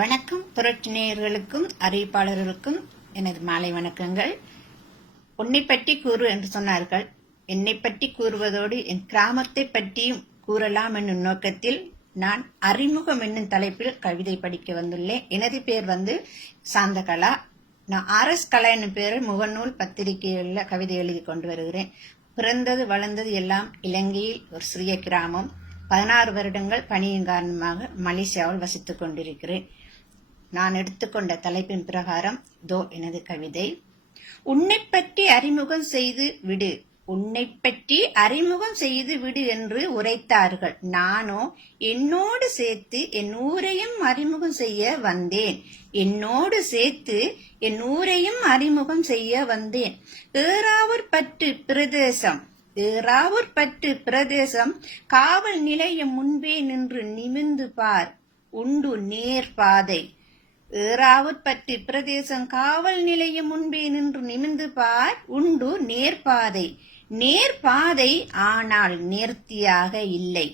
வணக்கம். புரட்சி நேயர்களுக்கும் அறிவிப்பாளர்களுக்கும் எனது மாலை வணக்கங்கள். உன்னை பற்றி கூறு என்று சொன்னார்கள். என்னை பற்றி கூறுவதோடு என் கிராமத்தை பற்றியும் கூறலாம் என்னும் நோக்கத்தில் நான் அறிமுகம் என்னும் தலைப்பில் கவிதை படிக்க வந்துள்ளேன். எனது பேர் சாந்தகலா. நான் RS கலா என்னும் பேரில் முகநூல் பத்திரிகையில் கவிதை எழுதி கொண்டு வருகிறேன். பிறந்தது வளர்ந்தது எல்லாம் இலங்கையில் ஒரு சிறிய கிராமம். 16 வருடங்கள் பணியின் காரணமாக மலேசியாவில் வசித்துக் கொண்டிருக்கிறேன். நான் எடுத்துக்கொண்ட தலைப்பின் பிரகாரம் எனது கவிதை. உன்னை பற்றி அறிமுகம் செய்து விடு, உன்னை பற்றி அறிமுகம் செய்து விடு என்று உரைத்தார்கள். நானோ என்னோடு சேர்த்து என் ஊரையும் அறிமுகம் செய்ய வந்தேன். என்னோடு சேர்த்து என் ஊரையும் அறிமுகம் செய்ய வந்தேன். ஏறாவூர்பற்று பிரதேசம் காவல் நிலையம் முன்பே நின்று நிமிர்ந்து பார், உண்டு நேர்பாதை. ஏறாவூர்பற்று பிரதேசம் காவல் நிலையம் முன்பே நின்று நிமிர்ந்து பார், உண்டு நேர்பாதை. நேர்பாதை ஆனால் நேர்த்தியாக இல்லை.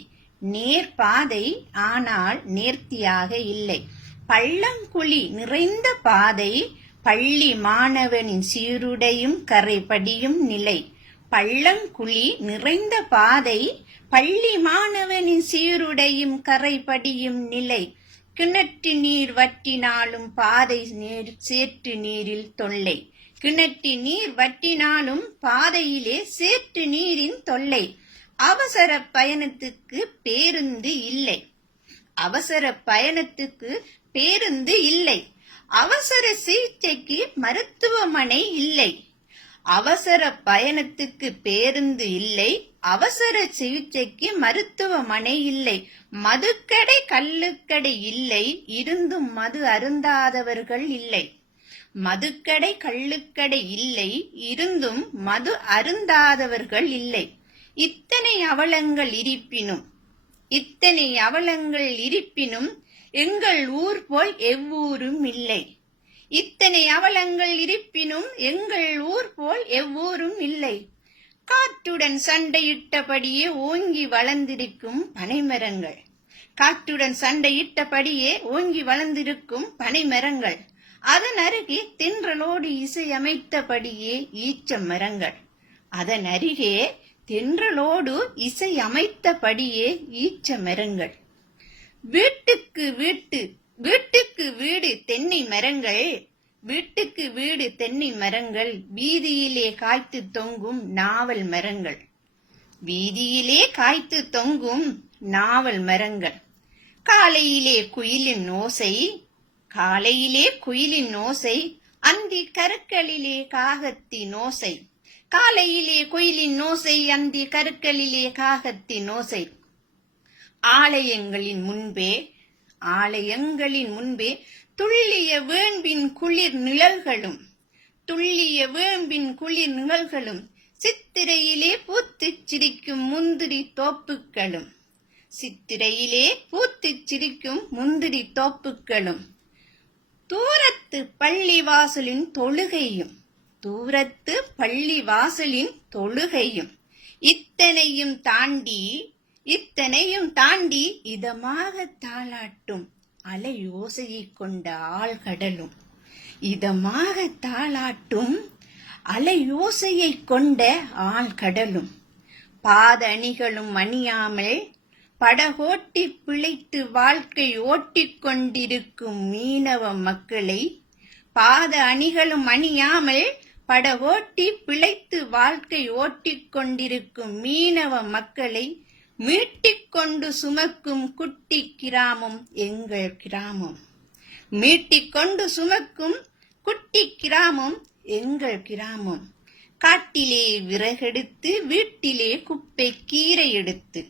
நேர்பாதை ஆனால் நேர்த்தியாக இல்லை. பள்ளங்குழி நிறைந்த பாதை, பள்ளி மாணவனின் சீருடையும் கரைபடியும் நிலை. பள்ளங்குழி நிறைந்த பாதை, பள்ளி மாணவனின் சீருடையும் கரைபடியும் நிலை. கிணற்று நீர் வற்றினாலும் பாதை சேற்று நீரில் தொல்லை. கிணற்று நீர் வற்றினாலும் பாதையிலே சேற்று நீரின் தொல்லை. அவசர பயணத்துக்கு பேருந்து இல்லை. அவசர பயணத்துக்கு பேருந்து இல்லை. அவசர சிகிச்சைக்கு மருத்துவமனை இல்லை. அவசர பயணத்துக்கு பேருந்து இல்லை. அவசர சிகிச்சைக்கு மருத்துவமனை இல்லை. மதுக்கடை கள்ளுக்கடை இல்லை, இருந்தும் மது அருந்தாதவர்கள் இல்லை. மதுக்கடை கள்ளுக்கடை இல்லை, இருந்தும் மது அருந்தாதவர்கள் இல்லை. இத்தனை அவலங்கள் இருப்பினும் எங்கள் ஊர் போல் எவ்வூரும் இல்லை. இத்தனை அவலங்கள் இருப்பினும் எங்கள் ஊர் போல் எவ்வூரும் இல்லை. காற்றுடன் சண்டையிட்டபடியே ஓங்கி வளர்ந்திருக்கும் பனைமரங்கள். காற்றுடன் சண்டையிட்டபடியே ஓங்கி வளர்ந்திருக்கும் பனைமரங்கள். அதன் அருகே தென்றலோடு இசையமைத்தபடியே ஈச்ச மரங்கள். அதன் அருகே தென்றலோடு இசையமைத்தபடியே ஈச்ச மரங்கள். வீட்டுக்கு வீடு தென்னை மரங்கள். வீட்டுக்கு வீடு தென்னை மரங்கள். வீதியிலே காய்த்து தொங்கும் நாவல் மரங்கள். வீதியிலே காய்த்து தொங்கும் நாவல் மரங்கள். காலையிலே குயிலின் ஓசை. காலையிலே குயிலின் ஓசை. அந்தி கருக்களிலே காகத்தின் ஓசை. காலையிலே குயிலின் ஓசை. அந்தி கருக்களிலே காகத்தின் ஓசை. ஆலயங்களின் முன்பே துள்ளிய வேம்பின் குளிர் நிழல்களும். சித்திரையிலே பூத்துச் சிரிக்கும் முந்திரி தோப்புகளும். தூரத்து பள்ளிவாசலின் தொழுகையும். இத்தனையும் தாண்டி இதமாக தாளாட்டும் அலையோசையைக் கொண்ட ஆழ்கடலும். இதமாக தாளாட்டும் அலையோசையைக் கொண்ட ஆழ்கடலும். பாத அணிகளும் அணியாமல் படகோட்டி பிழைத்து வாழ்க்கை ஓட்டிக் கொண்டிருக்கும் மீனவ மக்களை. பாத அணிகளும் அணியாமல் படகோட்டி பிழைத்து வாழ்க்கை ஓட்டிக் கொண்டிருக்கும் மீனவ மக்களை மீட்டிக்கொண்டு சுமக்கும் குட்டி கிராமம் எங்கள் கிராமம். மீட்டிக்கொண்டு சுமக்கும் குட்டி கிராமம் எங்கள் கிராமம். காட்டிலே விறகெடுத்து வீட்டிலே குப்பை கீரை எடுத்து.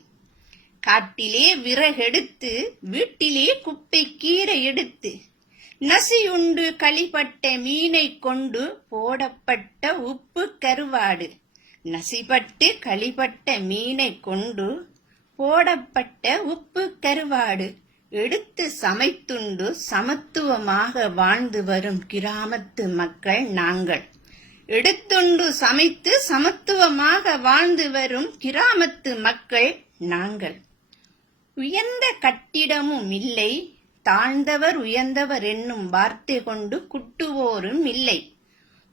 காட்டிலே விறகெடுத்து வீட்டிலே குப்பை கீரை எடுத்து. நசியுண்டு களிப்பட்ட மீனை கொண்டு போடப்பட்ட உப்பு கருவாடு. நசிப்பட்டு களிப்பட்ட மீனை கொண்டு போடப்பட்ட உப்பு கருவாடு எடுத்து சமைத்துண்டு சமத்துவமாக வாழ்ந்து வரும் கிராமத்து மக்கள் நாங்கள். எடுத்துண்டு சமைத்து சமத்துவமாக வாழ்ந்து வரும் கிராமத்து மக்கள் நாங்கள். உயர்ந்த கட்டிடமும் இல்லை, தாழ்ந்தவர் உயர்ந்தவர் என்னும் வார்த்தை கொண்டு குட்டுவோரும் இல்லை.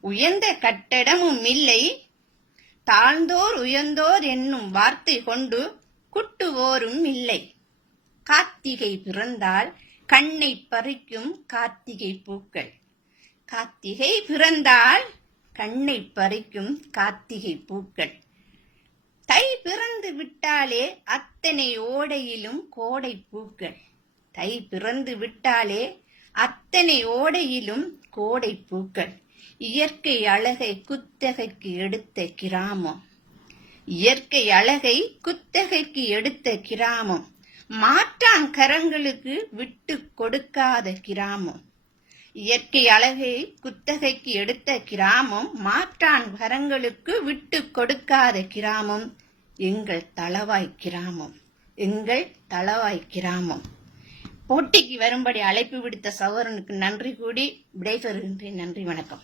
உயர்ந்த கட்டடமும் இல்லை, தாழ்ந்தோர் உயர்ந்தோர் என்னும் வார்த்தை கொண்டு குட்டுவோரும் இல்லை. கார்த்திகை பிறந்தால் கண்ணை பறிக்கும் கார்த்திகை பூக்கள். கார்த்திகை பிறந்தால் கண்ணை பறிக்கும் கார்த்திகை பூக்கள். தை பிறந்து விட்டாலே அத்தனை ஓடையிலும் கோடை பூக்கள். தை பிறந்து விட்டாலே அத்தனை ஓடையிலும் கோடை பூக்கள். இயற்கை அழகை குத்தகைக்கு எடுத்த கிராமம். இயற்கை அழகை குத்தகைக்கு எடுத்த கிராமம். மாற்றாங்கரங்களுக்கு விட்டு கொடுக்காத கிராமம். இயற்கை அழகை குத்தகைக்கு எடுத்த கிராமம், மாற்றான் கரங்களுக்கு விட்டு கொடுக்காத கிராமம் எங்கள் தளவாய் கிராமம். எங்கள் தளவாய் கிராமம். போட்டிக்கு வரும்படி அழைப்பு விடுத்த சகோதரனுக்கு நன்றி கூடி விடைபெறுகின்றேன். நன்றி, வணக்கம்.